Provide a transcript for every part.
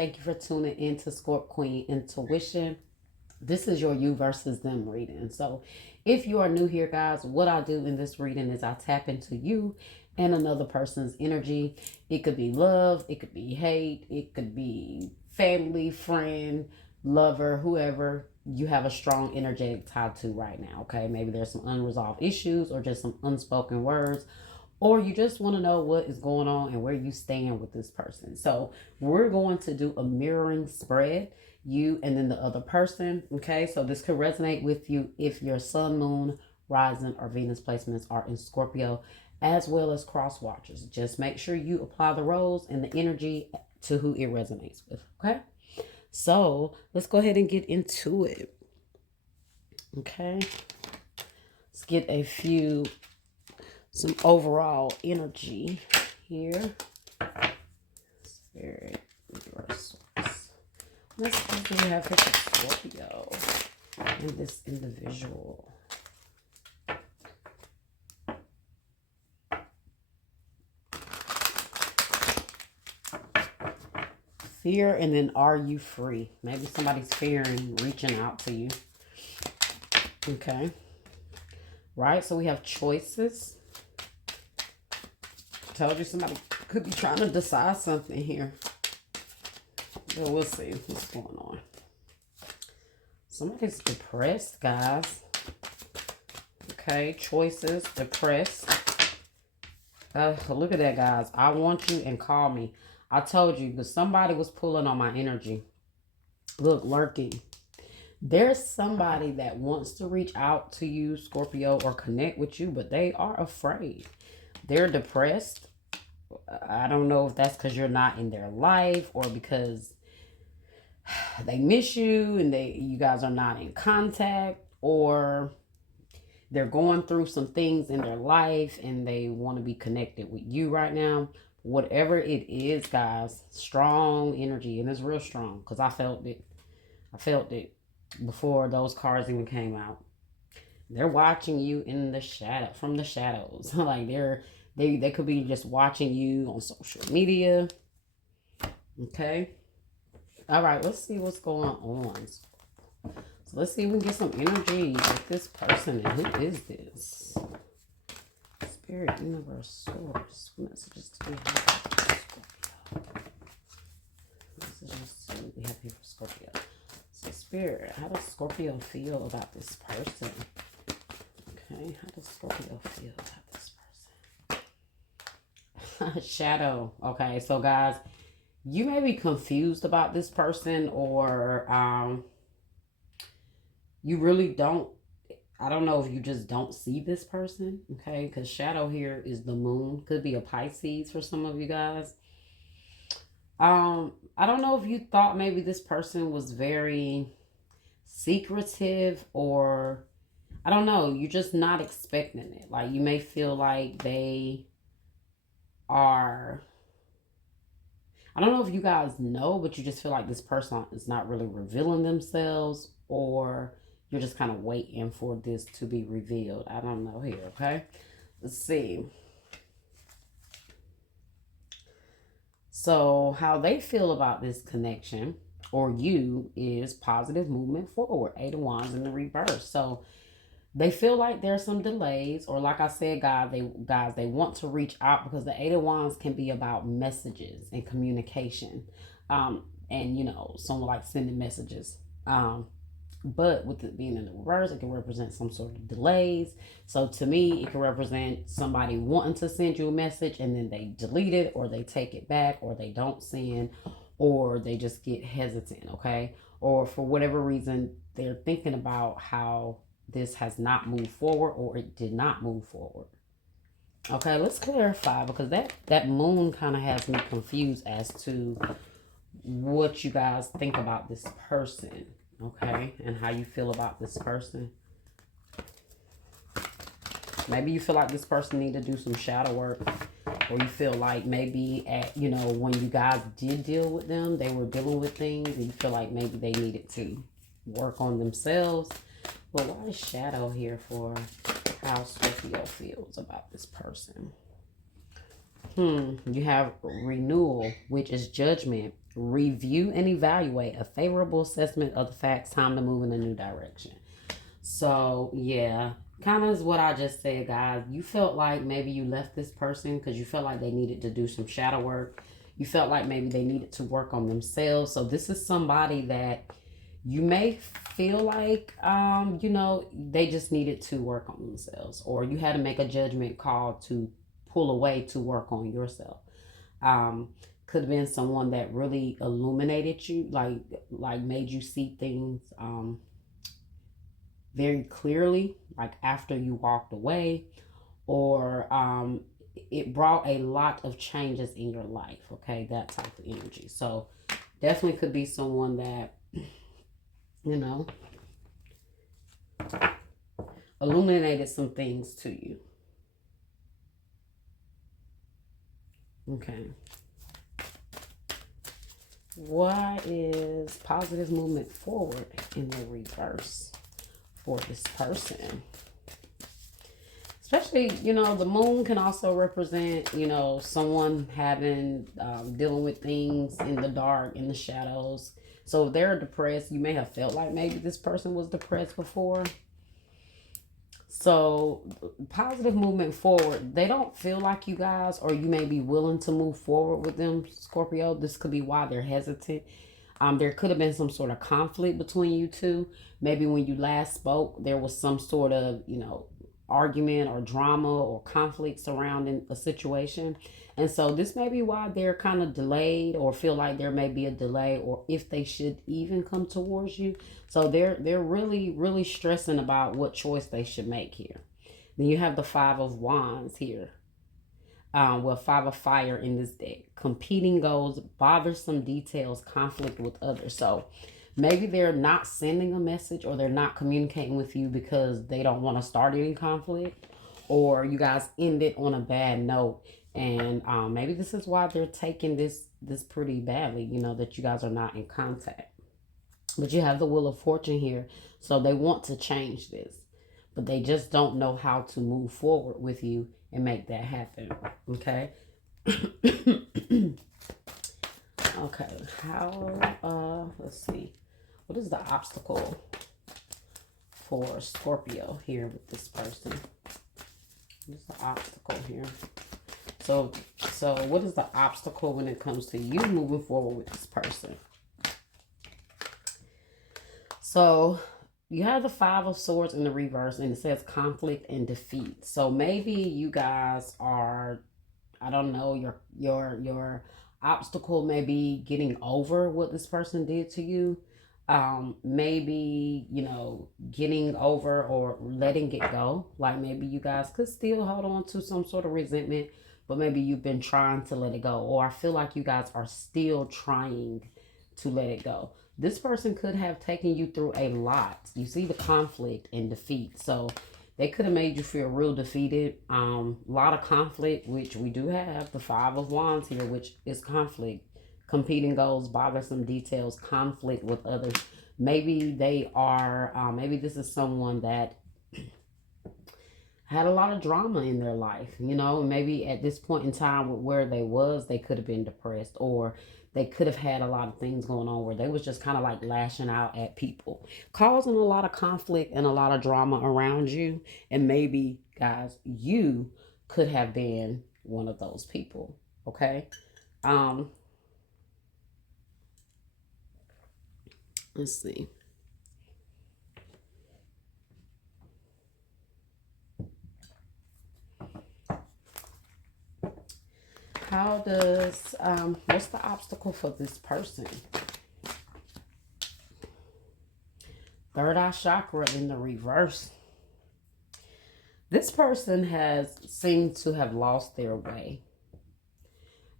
Thank you for tuning in to Scorp Queen Intuition. This is your you versus them reading. So, if you are new here, guys, what I do in this reading is I tap into you and another person's energy. It could be love, it could be hate, it could be family, friend, lover, whoever you have a strong energetic tie to right now. Okay, maybe there's some unresolved issues or just some unspoken words, or you just want to know what is going on and where you stand with this person. So we're going to do a mirroring spread, you and then the other person. Okay, so this could resonate with you if your sun, moon, rising, or Venus placements are in Scorpio, as well as cross watchers. Just make sure you apply the roles and the energy to who it resonates with. Okay, so let's go ahead and get into it. Okay, let's get some overall energy here. Spirit, resource. Let's see what we have for Scorpio and this individual. Fear, and then are you free? Maybe somebody's fearing reaching out to you. Okay. Right, so we have choices. Told you somebody could be trying to decide something here. But we'll see what's going on. Somebody's depressed, guys. Okay, choices, depressed. Look at that, guys. I want you and call me. I told you, because somebody was pulling on my energy. Look, lurking. There's somebody that wants to reach out to you, Scorpio, or connect with you, but they are afraid. They're depressed. I don't know if that's because you're not in their life or because they miss you and you guys are not in contact, or they're going through some things in their life and they want to be connected with you right now. Whatever it is, guys, strong energy, and it's real strong because I felt it. I felt it before those cards even came out. They're watching you in the shadow, from the shadows. Like they could be just watching you on social media. Okay. All right, let's see what's going on. So let's see if we can get some energy with this person. And who is this? Spirit, universe, source. Messages to be had. Messages to be happy for Scorpio. So Spirit, how does Scorpio feel about this person? Okay, how does Scorpio feel about this person? Shadow. Okay, so guys, you may be confused about this person, or you really don't. I don't know if you just don't see this person, okay? Because shadow here is the moon. Could be a Pisces for some of you guys. I don't know if you thought maybe this person was very secretive, or I don't know, you're just not expecting it. Like you may feel like they are, I don't know if you guys know, but you just feel like this person is not really revealing themselves, or you're just kind of waiting for this to be revealed. I don't know here, okay? Let's see. So how they feel about this connection, or you, is positive movement forward. 8 of Wands in the reverse. So they feel like there's some delays, or like I said, guys, they want to reach out, because the 8 of Wands can be about messages and communication. And you know, someone like sending messages. But with it being in the reverse, it can represent some sort of delays. So to me, it can represent somebody wanting to send you a message and then they delete it, or they take it back, or they don't send, or they just get hesitant, okay? Or for whatever reason, they're thinking about how this has not moved forward, or it did not move forward. Okay, let's clarify, because that moon kind of has me confused as to what you guys think about this person. Okay, and how you feel about this person. Maybe you feel like this person need to do some shadow work, or you feel like maybe when you guys did deal with them, they were dealing with things, and you feel like maybe they needed to work on themselves. But why is shadow here for how Scorpio feels about this person? You have renewal, which is judgment. Review and evaluate. A favorable assessment of the facts. Time to move in a new direction. So, yeah, kind of is what I just said, guys. You felt like maybe you left this person because you felt like they needed to do some shadow work. You felt like maybe they needed to work on themselves. So, this is somebody that you may feel like, they just needed to work on themselves, or you had to make a judgment call to pull away to work on yourself. Um, could have been someone that really illuminated you, like made you see things very clearly, like after you walked away, or it brought a lot of changes in your life. Okay, that type of energy. So definitely could be someone that, you know, illuminated some things to you. Okay. What is positive movement forward in the reverse for this person? Especially, the moon can also represent, someone having, dealing with things in the dark, in the shadows. So if they're depressed, you may have felt like maybe this person was depressed before. So positive movement forward, they don't feel like you guys, or you may be willing to move forward with them, Scorpio. This could be why they're hesitant. There could have been some sort of conflict between you two. Maybe when you last spoke, there was some sort of, argument or drama or conflict surrounding a situation. And so this may be why they're kind of delayed, or feel like there may be a delay, or if they should even come towards you. So they're really, really stressing about what choice they should make here. Then you have the Five of Wands here. Five of Fire in this deck. Competing goals, bothersome details, conflict with others. So maybe they're not sending a message, or they're not communicating with you because they don't want to start any conflict, or you guys ended on a bad note. And maybe this is why they're taking this pretty badly, that you guys are not in contact. But you have the Wheel of Fortune here. So they want to change this, but they just don't know how to move forward with you and make that happen. Okay. Okay. Let's see. What is the obstacle for Scorpio here with this person? What is the obstacle here? So what is the obstacle when it comes to you moving forward with this person? So you have the Five of Swords in the reverse, and it says conflict and defeat. So maybe you guys are, I don't know, your obstacle may be getting over what this person did to you. Maybe, getting over or letting it go. Like maybe you guys could still hold on to some sort of resentment, but maybe you've been trying to let it go. Or I feel like you guys are still trying to let it go. This person could have taken you through a lot. You see the conflict and defeat. So they could have made you feel real defeated. A lot of conflict, which we do have. The Five of Wands here, which is conflict. Competing goals, bothersome details, conflict with others. Maybe they are, maybe this is someone that had a lot of drama in their life. Maybe at this point in time with where they was, they could have been depressed, or they could have had a lot of things going on where they was just kind of like lashing out at people, causing a lot of conflict and a lot of drama around you. And maybe, guys, you could have been one of those people. Okay. Let's see. How does, what's the obstacle for this person? Third eye chakra in the reverse. This person has seemed to have lost their way.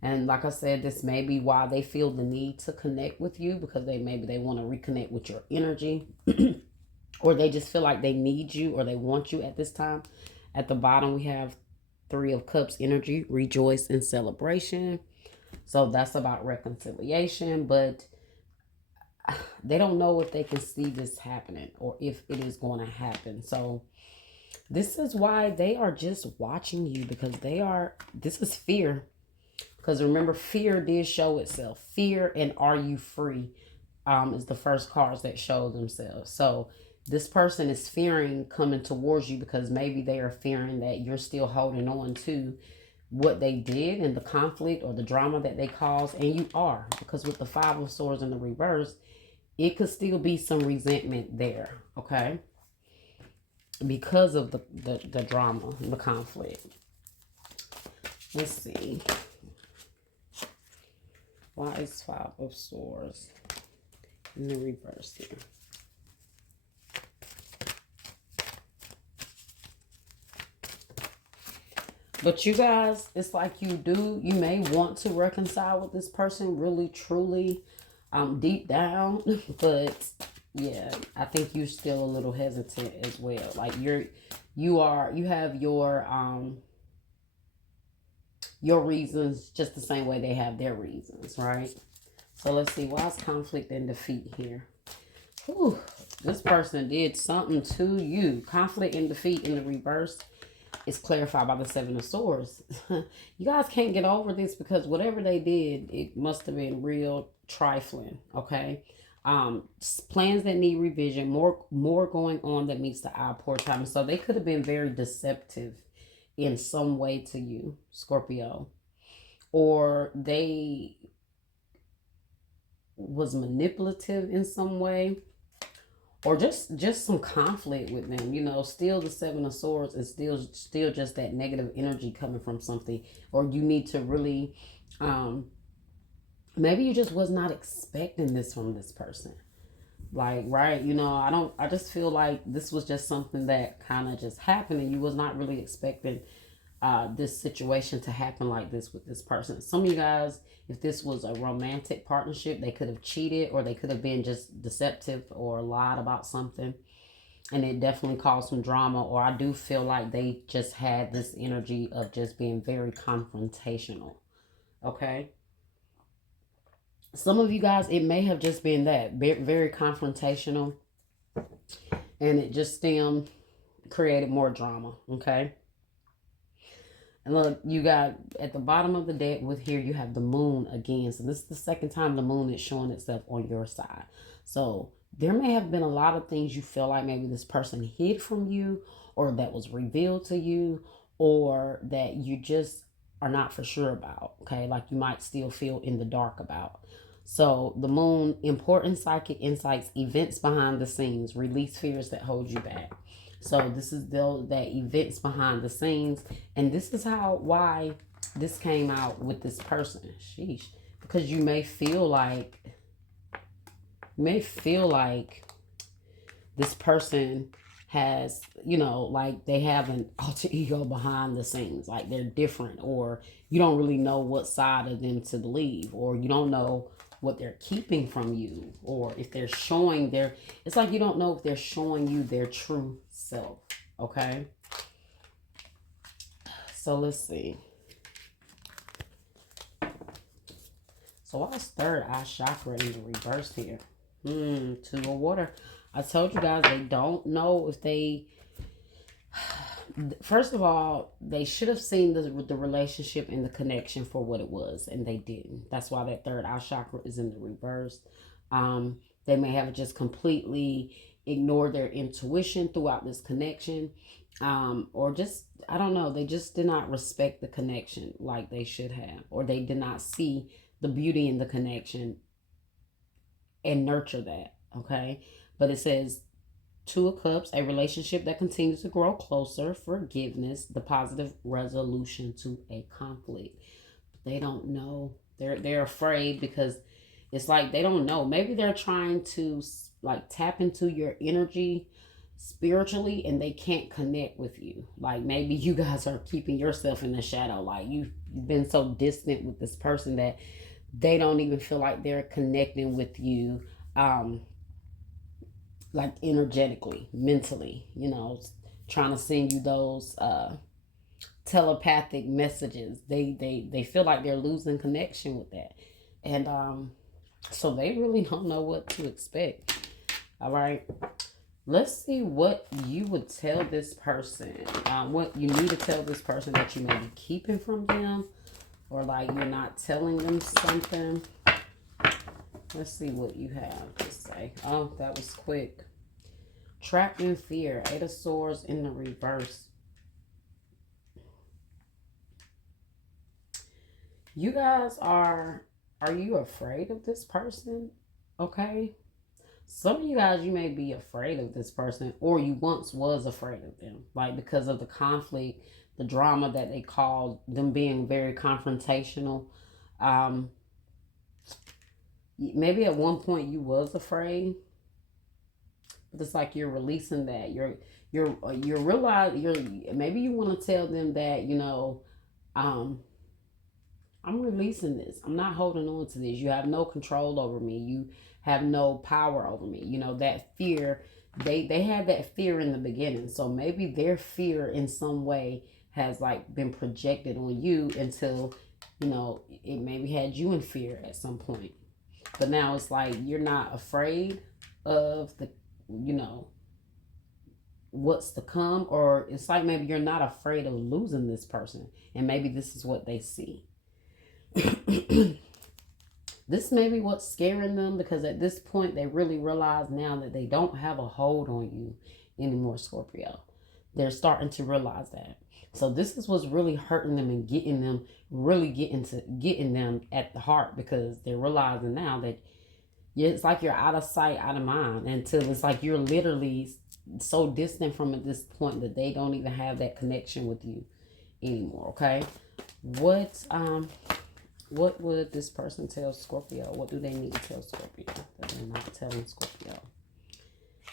And like I said, this may be why they feel the need to connect with you, because maybe they want to reconnect with your energy or they just feel like they need you, or they want you at this time. At the bottom, we have Three of Cups energy, rejoice and celebration. So that's about reconciliation, but they don't know if they can see this happening or if it is going to happen. So this is why they are just watching you, because this is fear. Because remember, fear did show itself. Fear and are you free is the first cards that show themselves. So this person is fearing coming towards you because maybe they are fearing that you're still holding on to what they did and the conflict or the drama that they caused. And you are. Because with the Five of Swords in the reverse, it could still be some resentment there. Okay? Because of the drama, the conflict. Let's see. Why is Five of Swords in the reverse here? But you guys, it's like you may want to reconcile with this person really, truly, deep down. But yeah, I think you're still a little hesitant as well. Like you have your reasons just the same way they have their reasons, right? So let's see, why is conflict and defeat here? Whew, this person did something to you. Conflict and defeat in the reverse is clarified by the Seven of Swords. You guys can't get over this because whatever they did, it must have been real trifling, okay? Plans that need revision, more going on that meets the eye, poor timing. So they could have been very deceptive in some way to you, Scorpio, or they was manipulative in some way, or just some conflict with them. You know, still the Seven of Swords is still just that negative energy coming from something, or you need to really maybe you just was not expecting this from this person. Like, right, you know, I just feel like this was just something that kind of just happened and you was not really expecting this situation to happen like this with this person. Some of you guys, if this was a romantic partnership, they could have cheated or they could have been just deceptive or lied about something. And it definitely caused some drama. Or I do feel like they just had this energy of just being very confrontational. Okay? Some of you guys, it may have just been that. Very confrontational. And it just created more drama. Okay? And look, you got at the bottom of the deck with here, you have the moon again. So this is the second time the moon is showing itself on your side. So there may have been a lot of things you feel like maybe this person hid from you, or that was revealed to you, or that you just are not for sure about. Okay, like you might still feel in the dark about. So the moon, important psychic insights, events behind the scenes, release fears that hold you back. So this is the events behind the scenes. And this is why this came out with this person. Sheesh. Because you may feel like this person has, you know, like they have an alter ego behind the scenes. Like they're different, or you don't really know what side of them to believe, or you don't know what they're keeping from you, or if they're showing it's like you don't know if they're showing you their true self. Okay, so let's see. So why is third eye chakra in the reverse here? Two of water. I told you guys they don't know if they, first of all, they should have seen the relationship and the connection for what it was, and they didn't. That's why that third eye chakra is in the reverse. They may have just completely ignored their intuition throughout this connection, or just, I don't know, they just did not respect the connection like they should have, or they did not see the beauty in the connection and nurture that. Okay, but it says Two of Cups, a relationship that continues to grow closer, forgiveness, the positive resolution to a conflict. But they don't know. They're afraid because it's like they don't know. Maybe they're trying to like tap into your energy spiritually and they can't connect with you. Like maybe you guys are keeping yourself in the shadow. Like you've been so distant with this person that they don't even feel like they're connecting with you. Like energetically, mentally, you know, trying to send you those telepathic messages. They feel like they're losing connection with that. And so they really don't know what to expect. All right. Let's see what you would tell this person. What you need to tell this person that you may be keeping from them. or like you're not telling them something. Let's see what you have to say. Oh, that was quick. Trapped in fear. 8 of Swords in the reverse. You guys are you afraid of this person? Okay. Some of you guys, you may be afraid of this person, or you once was afraid of them. Like because of the conflict, the drama that they caused, them being very confrontational. Um, maybe at one point you was afraid, but it's like you're releasing that. You're realize you're maybe you want to tell them that, um I'm releasing this. I'm not holding on to this. You have no control over me. You have no power over me. That fear, they had that fear in the beginning. So maybe their fear in some way has like been projected on you until, it maybe had you in fear at some point. But now it's like you're not afraid of the, what's to come, or it's like maybe you're not afraid of losing this person, and maybe this is what they see. This may be what's scaring them, because at this point they really realize now that they don't have a hold on you anymore, Scorpio. They're starting to realize that. So this is what's really hurting them and getting them at the heart, because they're realizing now that it's like you're out of sight, out of mind, until it's like you're literally so distant from at this point that they don't even have that connection with you anymore. Okay, what would this person tell Scorpio? What do they need to tell Scorpio that they're not telling Scorpio?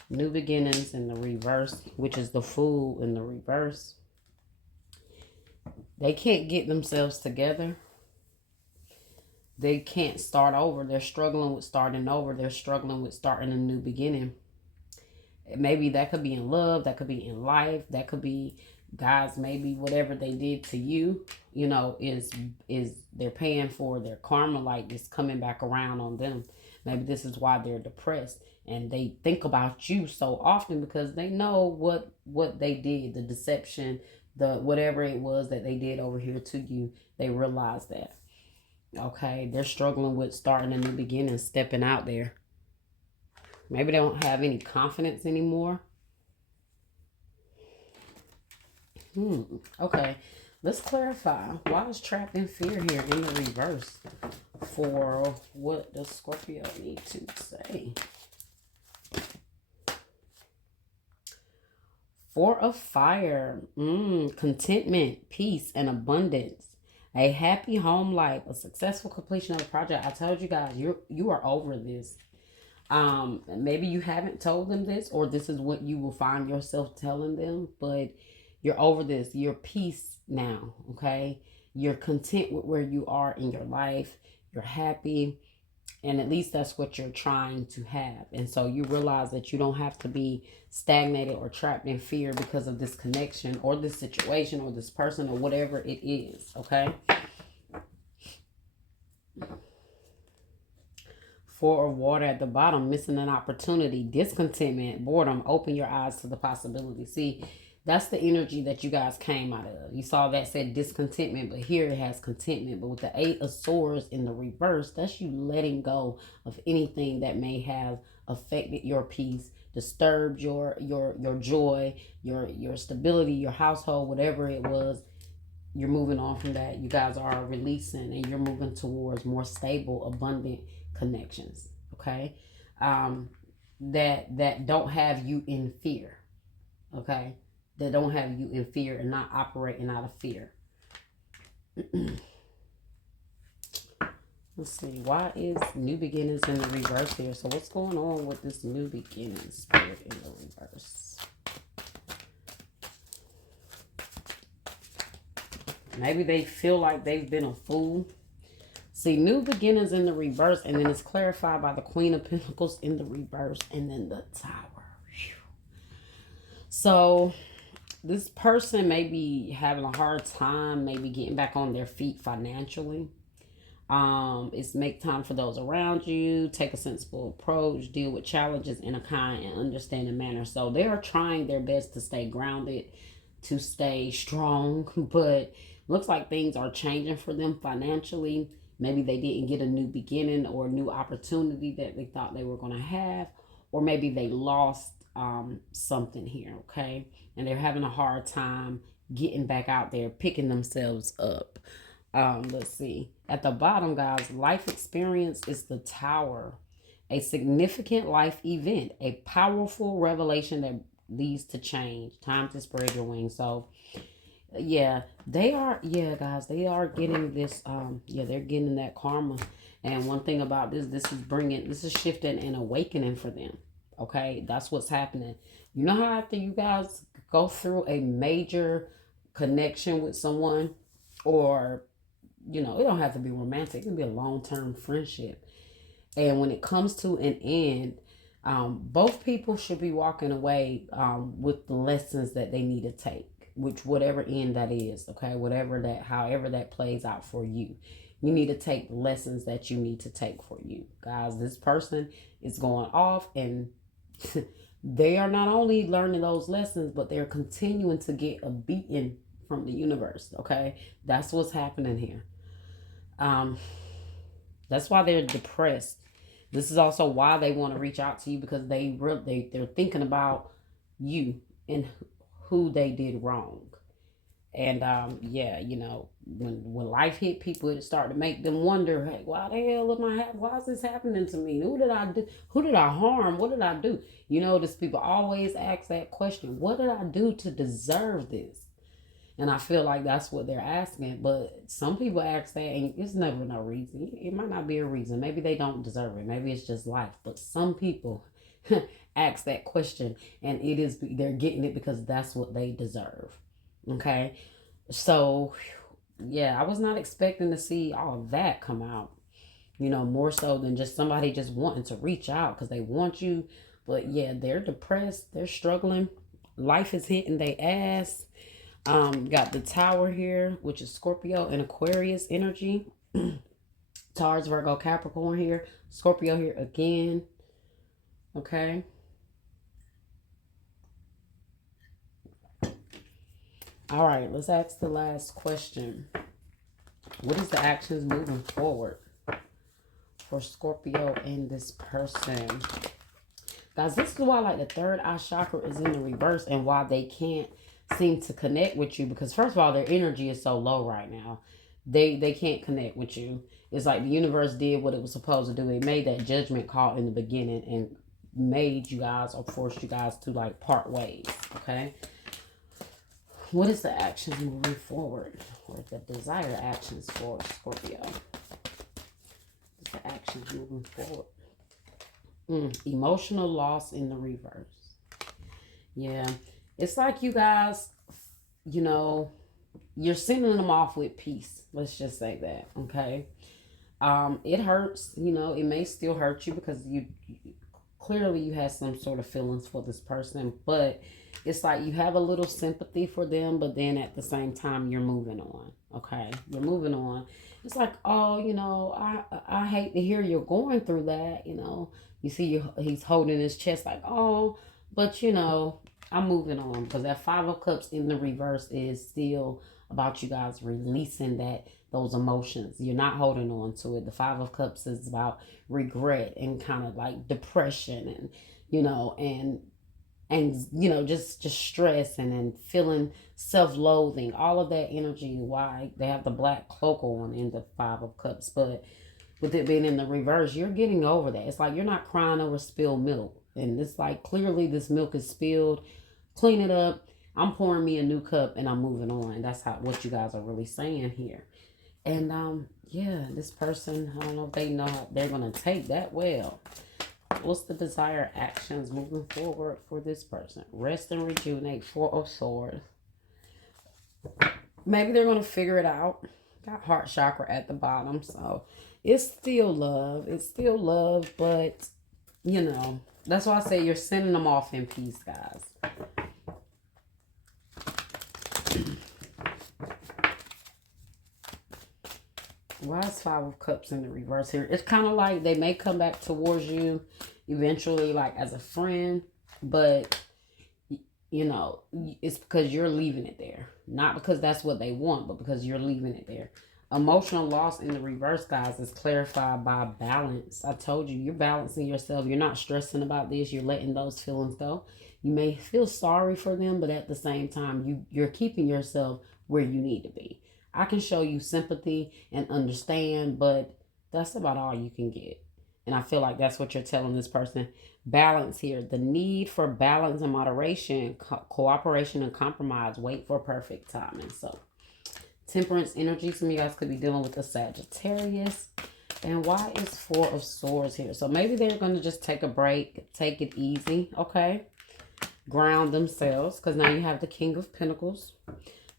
New beginnings in the reverse, which is the Fool in the reverse. They can't get themselves together. They can't start over. They're struggling with starting over. They're struggling with starting a new beginning. Maybe that could be in love. That could be in life. That could be, guys, maybe whatever they did to you, is they're paying for their karma, like it's coming back around on them. Maybe this is why they're depressed, and they think about you so often because they know what they did, the deception, the whatever it was that they did over here to you. They realize that. Okay, they're struggling with starting a new beginning, stepping out there. Maybe they don't have any confidence anymore. Okay, let's clarify. Why is trapped in fear here in the reverse? For what does Scorpio need to say? Four of Fire. Contentment, peace, and abundance. A happy home life, a successful completion of the project. I told you guys, you are over this. Maybe you haven't told them this, or this is what you will find yourself telling them, but you're over this. You're peace now, okay? You're content with where you are in your life. You're happy, and at least that's what you're trying to have. And so you realize that you don't have to be stagnated or trapped in fear because of this connection or this situation or this person or whatever it is, okay? Four of Water at the bottom, missing an opportunity, discontentment, boredom. Open your eyes to the possibility. See, that's the energy that you guys came out of. You saw that said discontentment, but here it has contentment. But with the 8 of Swords in the reverse, that's you letting go of anything that may have affected your peace, disturbed your joy, your stability, your household, whatever it was. You're moving on from that. You guys are releasing, and you're moving towards more stable, abundant connections. Okay, that don't have you in fear. Okay, that don't have you in fear and not operating out of fear. Let's see, why is new beginnings in the reverse here? So what's going on with this new beginning spirit in the reverse? Maybe they feel like they've been a fool. See, new beginnings in the reverse, and then it's clarified by the Queen of Pentacles in the reverse, and then the Tower. So this person may be having a hard time, maybe getting back on their feet financially. It's make time for those around you, take a sensible approach, deal with challenges in a kind and understanding manner. So they are trying their best to stay grounded, to stay strong, but looks like things are changing for them financially. Maybe they didn't get a new beginning or a new opportunity that they thought they were going to have, or maybe they lost something here, okay? And they're having a hard time getting back out there, picking themselves up. Let's see. At the bottom, guys, life experience is the Tower. A significant life event, a powerful revelation that leads to change. Time to spread your wings. So, yeah, they are, yeah, guys, they are getting this, yeah, they're getting that karma. And one thing about this is shifting and awakening for them. Okay, that's what's happening. You know how after you guys go through a major connection with someone, or it don't have to be romantic, it can be a long-term friendship, and when it comes to an end, both people should be walking away with the lessons that they need to take, which whatever end that is, okay, however that plays out for you. You need to take the lessons that you need to take for you. Guys, this person is going off, and they are not only learning those lessons, but they're continuing to get a beating from the universe, okay? That's what's happening here. That's why they're depressed. This is also why they want to reach out to you, because they're thinking about you and who they did wrong. And yeah, when life hit people, it started to make them wonder, hey, why the hell why is this happening to me? Who did I do? Who did I harm? What did I do? These people always ask that question. What did I do to deserve this? And I feel like that's what they're asking. But some people ask that, and it's never no reason. It might not be a reason. Maybe they don't deserve it. Maybe it's just life. But some people ask that question, and they're getting it because that's what they deserve. Okay? So, yeah, I was not expecting to see all of that come out. More so than just somebody just wanting to reach out because they want you. But yeah, they're depressed. They're struggling. Life is hitting their ass. Got the Tower here, which is Scorpio and Aquarius energy. Taurus, Virgo, Capricorn here. Scorpio here again. Okay. All right, let's ask the last question. What is the actions moving forward for Scorpio and this person? Guys, this is why the third eye chakra is in the reverse, and why they can't seem to connect with you, because first of all, their energy is so low right now. They can't connect with you. It's like the universe did what it was supposed to do. It made that judgment call in the beginning and made you guys, or forced you guys to part ways. Okay. What is the actions moving forward, or the desired actions for Scorpio? What's the actions moving forward? Emotional loss in the reverse. Yeah. It's like you guys, you're sending them off with peace. Let's just say that, okay? It hurts, it may still hurt you because you clearly you have some sort of feelings for this person, but it's like you have a little sympathy for them, but then at the same time you're moving on, okay? You're moving on. It's like, oh, I hate to hear you're going through that, You see he's holding his chest like, oh, but I'm moving on, because that Five of Cups in the reverse is still about you guys releasing those emotions. You're not holding on to it. The Five of Cups is about regret and kind of like depression and just stress and feeling self-loathing, all of that energy. Why they have the black cloak on in the Five of Cups, but with it being in the reverse, you're getting over that. It's like you're not crying over spilled milk. And it's like, clearly this milk is spilled. Clean it up. I'm pouring me a new cup and I'm moving on. That's what you guys are really saying here. And yeah, this person, I don't know if they know how they're going to take that well. What's the desired actions moving forward for this person? Rest and rejuvenate. Four of Swords. Maybe they're going to figure it out. Got heart chakra at the bottom. So it's still love. It's still love, but that's why I say you're sending them off in peace, guys. Why is Five of Cups in the reverse here? It's kind of like they may come back towards you eventually, like as a friend, but You know, it's because you're leaving it there. Not because that's what they want, but because you're leaving it there. Emotional loss in the reverse, guys, is clarified by balance. I told you, you're balancing yourself. You're not stressing about this. You're letting those feelings go. You may feel sorry for them, but at the same time, you're keeping yourself where you need to be. I can show you sympathy and understand, but that's about all you can get. And I feel like that's what you're telling this person. Balance here. The need for balance and moderation, cooperation and compromise. Wait for perfect timing. So, temperance energy. Some of you guys could be dealing with a Sagittarius. And why is Four of Swords here? So maybe they're going to just take a break. Take it easy. Okay. Ground themselves. Because now you have the King of Pentacles.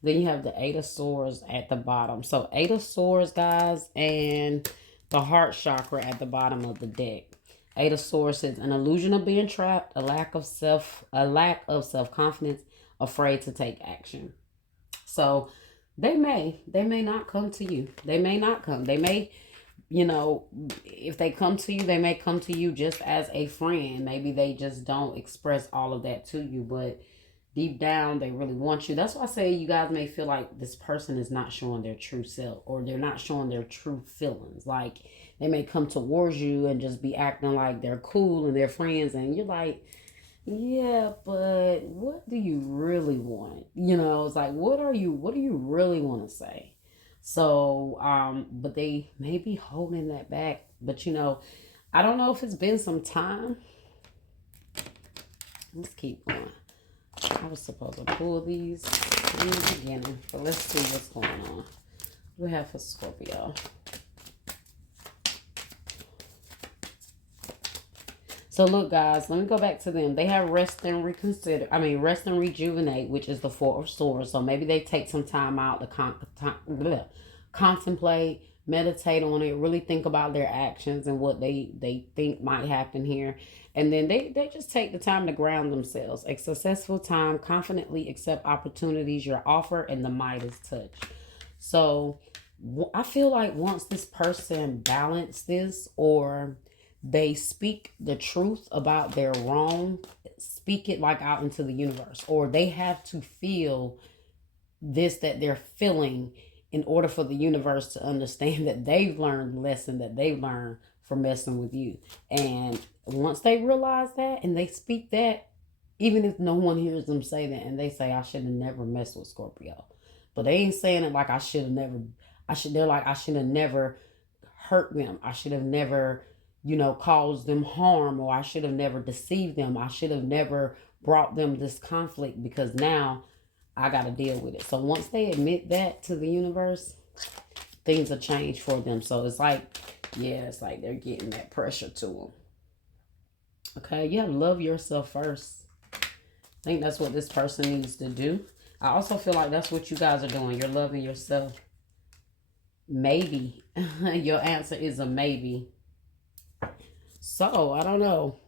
Then you have the Eight of Swords at the bottom. So Eight of Swords, guys, and the heart chakra at the bottom of the deck. Eight of Swords is an illusion of being trapped, a lack of self-confidence, afraid to take action. So they may not come to you. They may not come. They may, you know, if they come to you, they may come to you just as a friend. Maybe they just don't express all of that to you, but deep down, they really want you. That's why I say you guys may feel like this person is not showing their true self, or they're not showing their true feelings. Like, they may come towards you and just be acting like they're cool and they're friends. And you're like, yeah, but what do you really want? You know, it's like, what do you really want to say? So, but they may be holding that back. But, you know, I don't know if it's been some time. Let's keep going. I was supposed to pull these in the beginning, but let's see what's going on. We have for Scorpio. So look, guys, let me go back to them. They have rest and rest and rejuvenate, which is the Four of Swords. So maybe they take some time out to contemplate, meditate on it, really think about their actions and what they think might happen here. And then they just take the time to ground themselves. A successful time, confidently accept opportunities you're offered, and the Midas touch. So I feel like once this person balances, or they speak the truth about their wrong, speak it like out into the universe, or they have to feel this that they're feeling in order for the universe to understand that they've learned the lesson that they've learned from messing with you. And once they realize that and they speak that, even if no one hears them say that, and they say, I should have never messed with Scorpio, but they ain't saying it like they're like, I should have never hurt them. I should have never, caused them harm, or I should have never deceived them. I should have never brought them this conflict, because now I got to deal with it. So once they admit that to the universe, things will change for them. So it's like, it's like they're getting that pressure to them. Okay, you have to love yourself first. I think that's what this person needs to do. I also feel like that's what you guys are doing. You're loving yourself. Maybe. Your answer is a maybe. So, I don't know.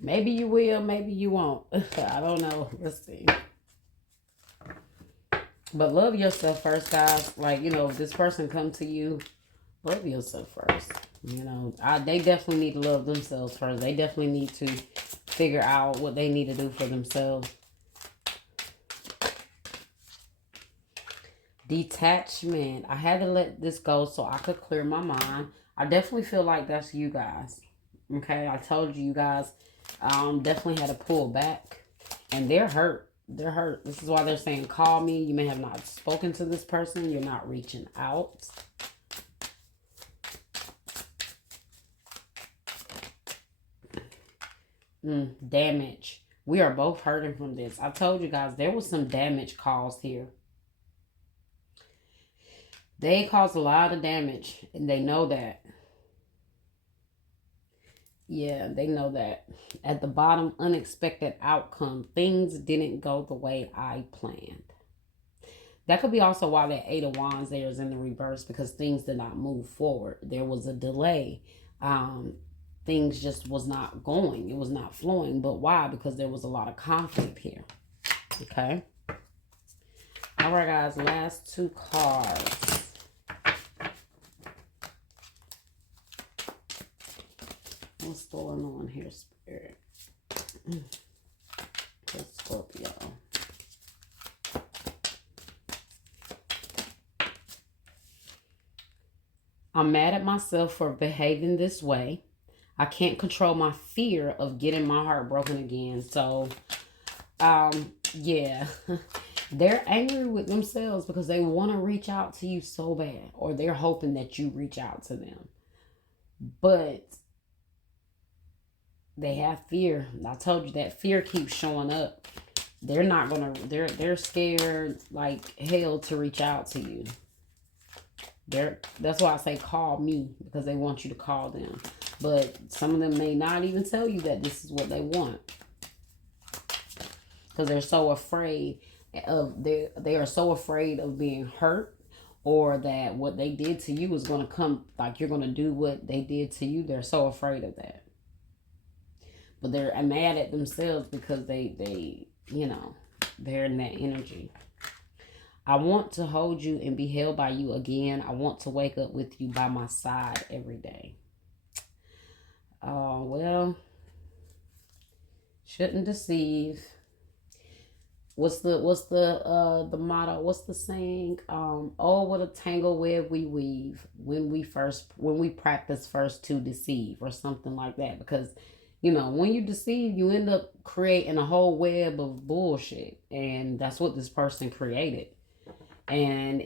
Maybe you will, maybe you won't. I don't know. Let's see. But love yourself first, guys. Like, if this person come to you, love yourself first. They definitely need to love themselves first. They definitely need to figure out what they need to do for themselves. Detachment. I had to let this go so I could clear my mind. I definitely feel like that's you guys. Okay, I told you guys definitely had to pull back. And they're hurt. They're hurt. This is why they're saying, call me. You may have not spoken to this person. You're not reaching out. Damage. We are both hurting from this. I told you guys there was some damage caused here. They caused a lot of damage, and they know that. Yeah, they know that. At the bottom, unexpected outcome. Things didn't go the way I planned. That could be also why that Eight of Wands there is in the reverse, because things did not move forward. There was a delay. Things just was not going. It was not flowing. But why? Because there was a lot of conflict here. Okay. All right, guys. Last two cards. What's going on here, Spirit? for Scorpio. I'm mad at myself for behaving this way. I can't control my fear of getting my heart broken again. So, yeah. They're angry with themselves because they want to reach out to you so bad, or they're hoping that you reach out to them. But they have fear. I told you that fear keeps showing up. They're not gonna. They're scared like hell to reach out to you. That's why I say call me, because they want you to call them. But some of them may not even tell you that this is what they want, because they're so afraid of they are so afraid of being hurt, or that what they did to you is going to come, like you're going to do what they did to you. They're so afraid of that. But they're mad at themselves because they they're in that energy. I want to hold you and be held by you again. I want to wake up with you by my side every day. Well, shouldn't deceive. What's the motto? What's the saying? Oh, what a tangle web we weave when we practice first to deceive, or something like that. Because when you deceive, you end up creating a whole web of bullshit, and that's what this person created. And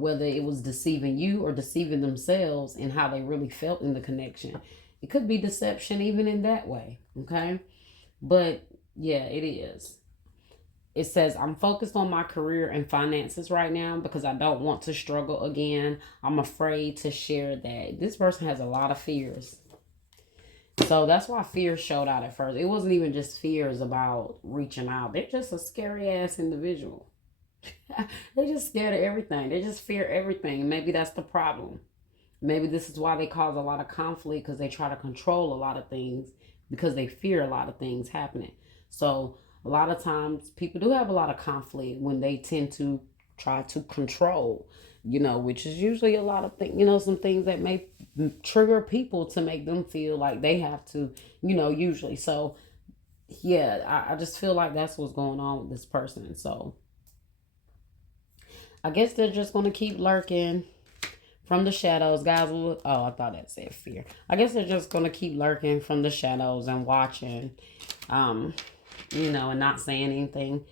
whether it was deceiving you or deceiving themselves and how they really felt in the connection, it could be deception even in that way. Okay, but yeah, it is. It says, I'm focused on my career and finances right now because I don't want to struggle again. I'm afraid to share that. This person has a lot of fears. So that's why fear showed out at first. It wasn't even just fears about reaching out. They're just a scary ass individual. They just scared of everything. They just fear everything. Maybe that's the problem. Maybe this is why they cause a lot of conflict, because they try to control a lot of things because they fear a lot of things happening. So a lot of times people do have a lot of conflict when they tend to try to control, which is usually a lot of things, some things that may trigger people to make them feel like they have to, usually. So yeah, I just feel like that's what's going on with this person. So I guess they're just going to keep lurking from the shadows, guys. Oh, I thought that said fear. I guess they're just going to keep lurking from the shadows and watching, and not saying anything.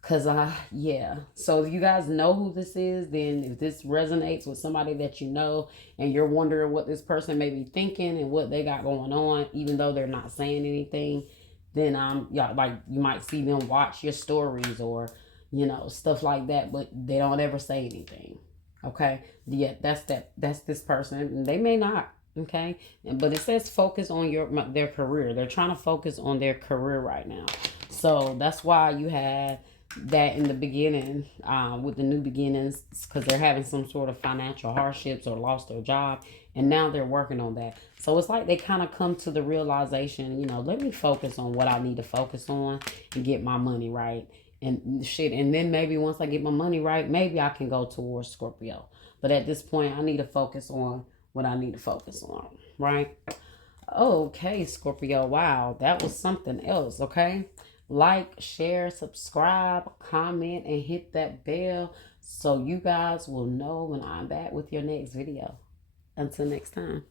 Because, yeah. So if you guys know who this is, then if this resonates with somebody that you know, and you're wondering what this person may be thinking and what they got going on, even though they're not saying anything, then, yeah, like you might see them watch your stories or, stuff like that, but they don't ever say anything. Okay. Yeah, that's this person. They may not. Okay. But it says focus on their career. They're trying to focus on their career right now. So that's why you had that in the beginning, with the new beginnings, because they're having some sort of financial hardships or lost their job, and now they're working on that. So it's like they kind of come to the realization, let me focus on what I need to focus on and get my money right and shit. And then maybe once I get my money right, maybe I can go towards Scorpio. But at this point, I need to focus on what I need to focus on, right? Okay, Scorpio. Wow, that was something else. Okay, like, share, subscribe, comment, and hit that bell so you guys will know when I'm back with your next video. Until next time.